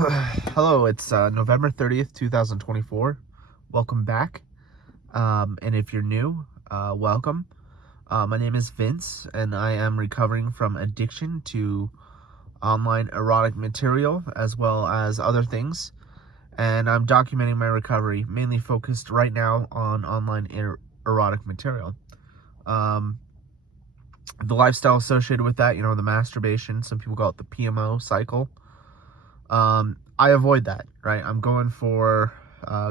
Hello, it's November 30th, 2024. Welcome back. And if you're new, welcome. My name is Vince, and I am recovering from addiction to online erotic material as well as other things. And I'm documenting my recovery, mainly focused right now on online erotic material. The lifestyle associated with that, the masturbation, some people call it the PMO cycle. I avoid that, right? I'm going for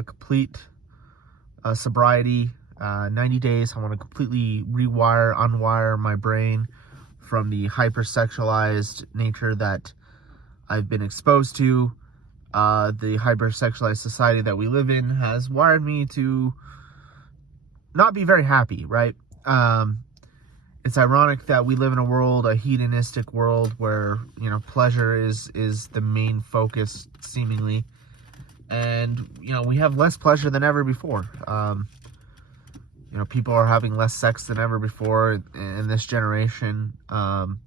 complete sobriety, 90 days. I want to completely unwire my brain from the hypersexualized nature that I've been exposed to. The hypersexualized society that we live in has wired me to not be very happy, right? It's ironic that we live in a hedonistic world where, pleasure is the main focus, seemingly. And, we have less pleasure than ever before. People are having less sex than ever before in this generation. In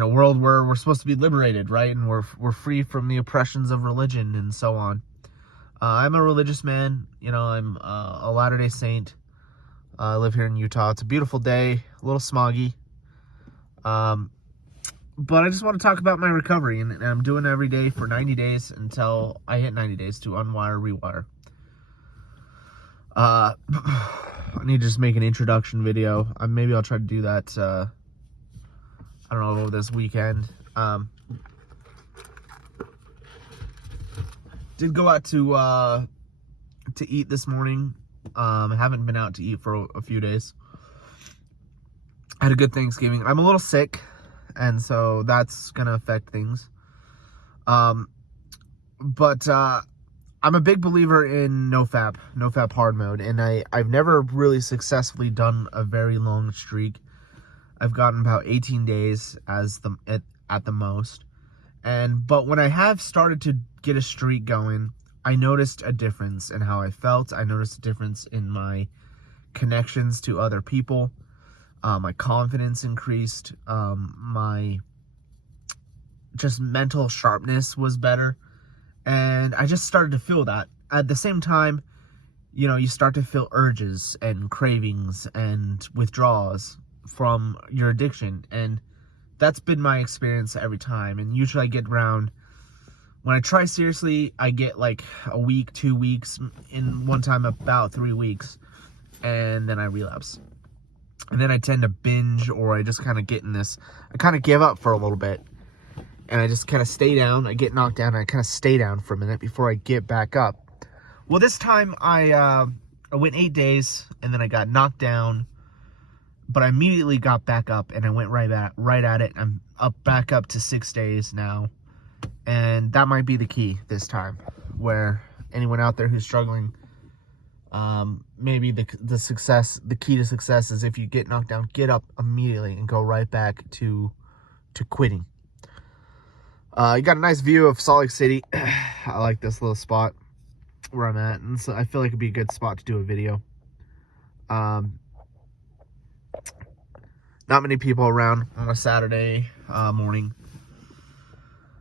a world where we're supposed to be liberated, right? And we're free from the oppressions of religion and so on. I'm a religious man. I'm a Latter-day Saint. I live here in Utah. It's a beautiful day, a little smoggy. But I just want to talk about my recovery, and I'm doing it every day for 90 days until I hit 90 days to unwire, rewire. I need to just make an introduction video. Maybe I'll try to do that, I don't know, over this weekend. Did go out to eat this morning. I haven't been out to eat for a few days. I had a good Thanksgiving. I'm a little sick, and so that's gonna affect things. But I'm a big believer in NoFap hard mode, and I've never really successfully done a very long streak. I've gotten about 18 days at the most. But when I have started to get a streak going, I noticed a difference in how I felt. I noticed a difference in my connections to other people. My confidence increased. My just mental sharpness was better. And I just started to feel that. At the same time, you start to feel urges and cravings and withdrawals from your addiction. And that's been my experience every time. And usually I get around, when I try seriously, I get like a week, 2 weeks, in one time about 3 weeks, and then I relapse. And then I tend to binge, or I just kind of get in this, I kind of give up for a little bit, and I just kind of stay down. I get knocked down, and I kind of stay down for a minute before I get back up. Well, this time I went 8 days, and then I got knocked down, but I immediately got back up, and I went right at it. I'm back up to 6 days now. And that might be the key this time, where anyone out there who's struggling, maybe the key to success is, if you get knocked down, get up immediately and go right back to quitting. You got a nice view of Salt Lake City. I like this little spot where I'm at, and so I feel like it'd be a good spot to do a video. Not many people around on a Saturday morning.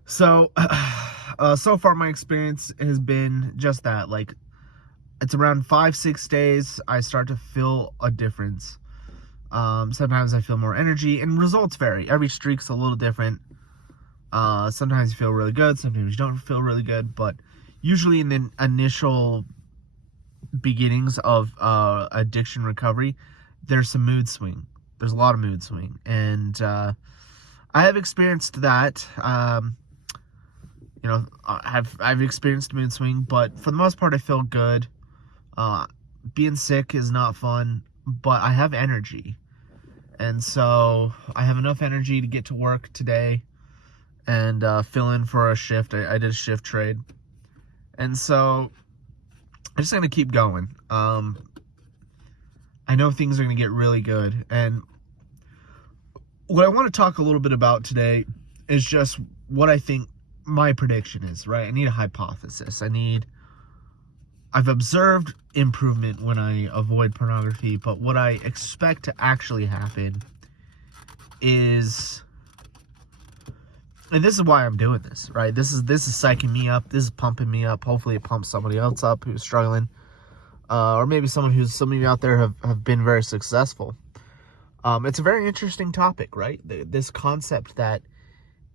So, so far my experience has been just that. Like, it's around 5-6 days I start to feel a difference. Sometimes I feel more energy, and results vary. Every streak's a little different. Sometimes you feel really good, sometimes you don't feel really good, but usually in the initial beginnings of addiction recovery, there's some mood swing. There's a lot of mood swing, and I have experienced that. I've experienced mood swing, but for the most part, I feel good. Being sick is not fun, but I have energy. And so I have enough energy to get to work today and fill in for a shift. I did a shift trade. And so I'm just going to keep going. I know things are going to get really good. And what I want to talk a little bit about today is just what I think my prediction is, right? I need a hypothesis. I've observed improvement when I avoid pornography, but what I expect to actually happen is and this is why I'm doing this, right? This is psyching me up. This is pumping me up. Hopefully it pumps somebody else up who's struggling. Or maybe some of you out there have been very successful. It's a very interesting topic, right? This concept that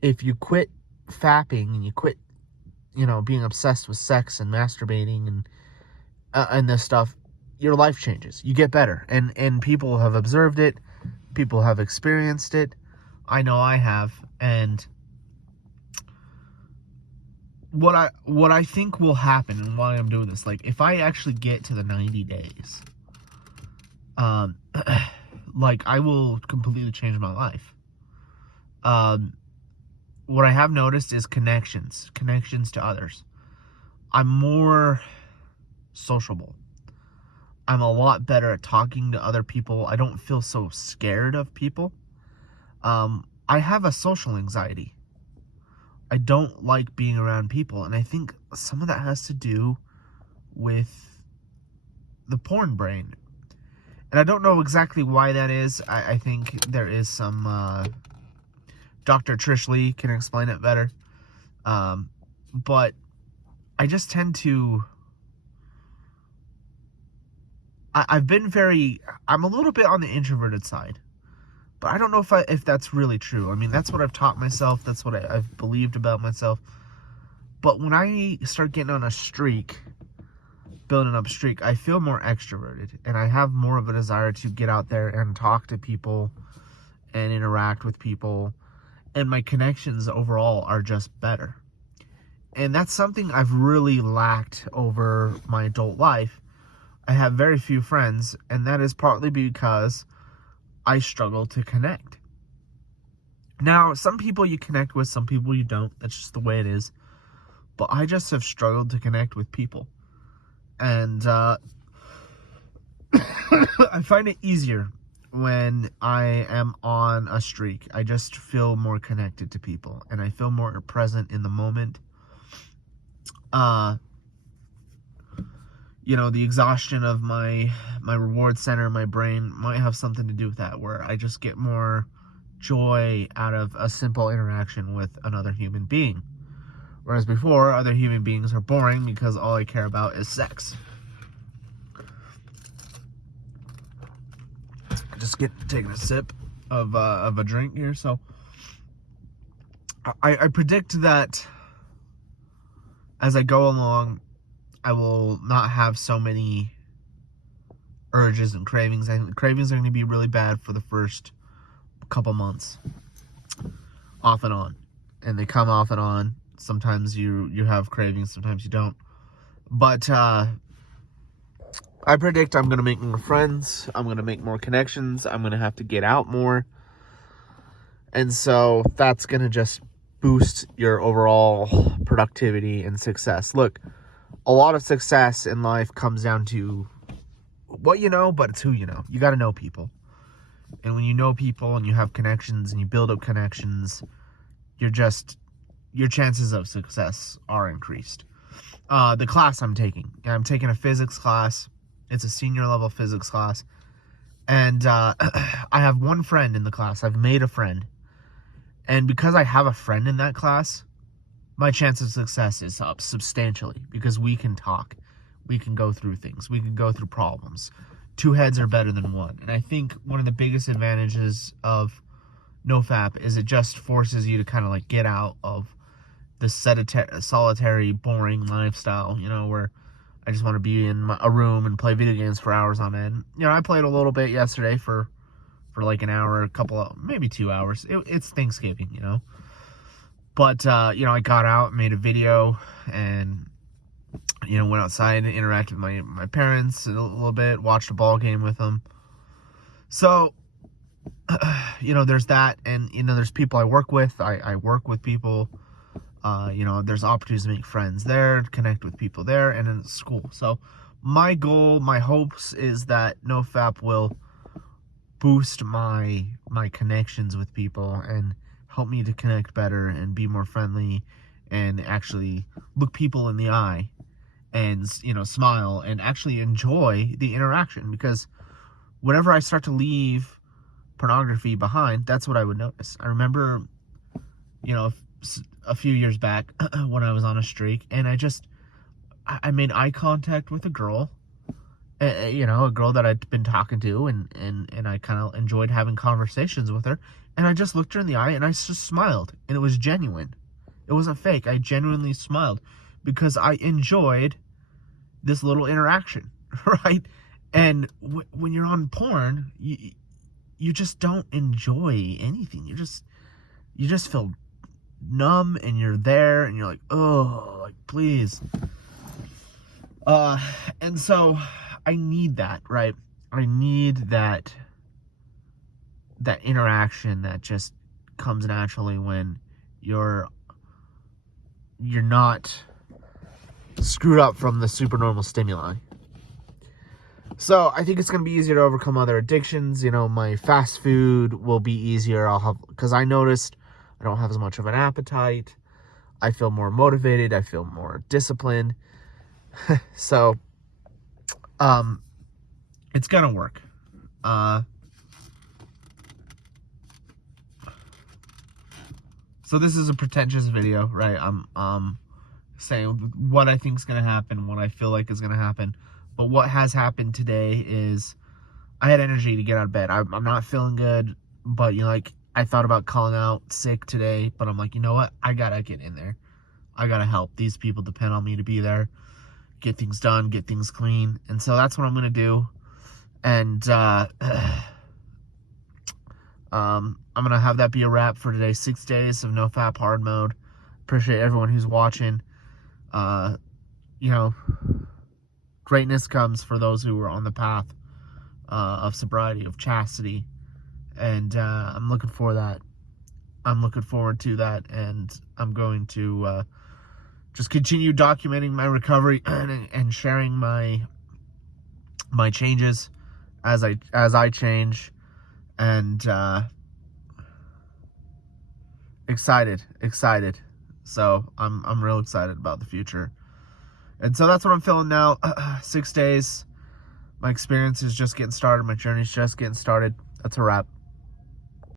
if you quit fapping and you quit, being obsessed with sex and masturbating and this stuff, your life changes. You get better. And people have observed it. People have experienced it. I know I have. And what I think will happen and why I'm doing this, like if I actually get to the 90 days, like I will completely change my life. What I have noticed is connections to others. I'm more sociable. I'm a lot better at talking to other people. I don't feel so scared of people. I have a social anxiety. I don't like being around people, and I think some of that has to do with the porn brain. And I don't know exactly why that is. I think there is some... Dr. Trish Lee can explain it better. But I just tend to... I'm a little bit on the introverted side. But I don't know if that's really true. I mean, that's what I've taught myself. That's what I've believed about myself. But when I start getting on a streak, building up a streak, I feel more extroverted. And I have more of a desire to get out there and talk to people and interact with people. And my connections overall are just better. And that's something I've really lacked over my adult life. I have very few friends, and that is partly because I struggle to connect. Now, some people you connect with, some people you don't. That's just the way it is. But I just have struggled to connect with people. And I find it easier when I am on a streak. I just feel more connected to people. And I feel more present in the moment. The exhaustion of my reward center, my brain, might have something to do with that, where I just get more joy out of a simple interaction with another human being. Whereas before, other human beings are boring because all I care about is sex. Just taking a sip of a drink here. So I predict that as I go along, I will not have so many urges and cravings. I think cravings are going to be really bad for the first couple months, off and on, and they come off and on. Sometimes you have cravings, sometimes you don't. But I predict I'm going to make more friends. I'm going to make more connections. I'm going to have to get out more. And so that's going to just boost your overall productivity and success. Look, a lot of success in life comes down to what you know, but it's who you know. You got to know people. And when you know people and you have connections and you build up connections, your chances of success are increased. The class I'm taking a physics class. It's a senior level physics class. And I have one friend in the class. I've made a friend. And because I have a friend in that class, my chance of success is up substantially, because we can talk. We can go through things. We can go through problems. Two heads are better than one. And I think one of the biggest advantages of NoFap is it just forces you to kind of like get out of the solitary, boring lifestyle, where I just want to be in a room and play video games for hours on end. I played a little bit yesterday for like an hour, maybe 2 hours. It's Thanksgiving, But, I got out, made a video, and, went outside and interacted with my parents a little bit, watched a ball game with them. So, there's that, and, there's people I work with. I work with people. There's opportunities to make friends there, connect with people there, and in school. So, my goal, my hopes is that NoFap will boost my connections with people and help me to connect better and be more friendly and actually look people in the eye and, smile and actually enjoy the interaction. Because whenever I start to leave pornography behind, that's what I would notice. I remember, a few years back when I was on a streak, and I made eye contact with a girl, a girl that I'd been talking to, and I kind of enjoyed having conversations with her, and I just looked her in the eye and I just smiled, and it was genuine. It wasn't fake. I genuinely smiled because I enjoyed this little interaction, right? And when you're on porn, you just don't enjoy anything. You just feel numb, and you're there, and you're like, oh, like, please. And so I need that, right? I need that interaction that just comes naturally when you're not screwed up from the supernormal stimuli. So I think it's going to be easier to overcome other addictions. My fast food will be easier. Because I noticed I don't have as much of an appetite. I feel more motivated. I feel more disciplined. So, it's going to work. So this is a pretentious video, right? I'm saying what I think is going to happen, what I feel like is going to happen. But what has happened today is I had energy to get out of bed. I'm not feeling good, but I thought about calling out sick today, but I'm like, you know what? I got to get in there. I got to help. These people depend on me to be there, get things done, get things clean. And so that's what I'm going to do. And I'm going to have that be a wrap for today. 6 days of NoFap hard mode. Appreciate everyone who's watching. Greatness comes for those who are on the path of sobriety, of chastity. And I'm looking for that. I'm looking forward to that. And I'm going to just continue documenting my recovery and sharing my changes as I change. And excited. So I'm real excited about the future. And so that's what I'm feeling now. 6 days. My experience is just getting started. My journey's just getting started. That's a wrap.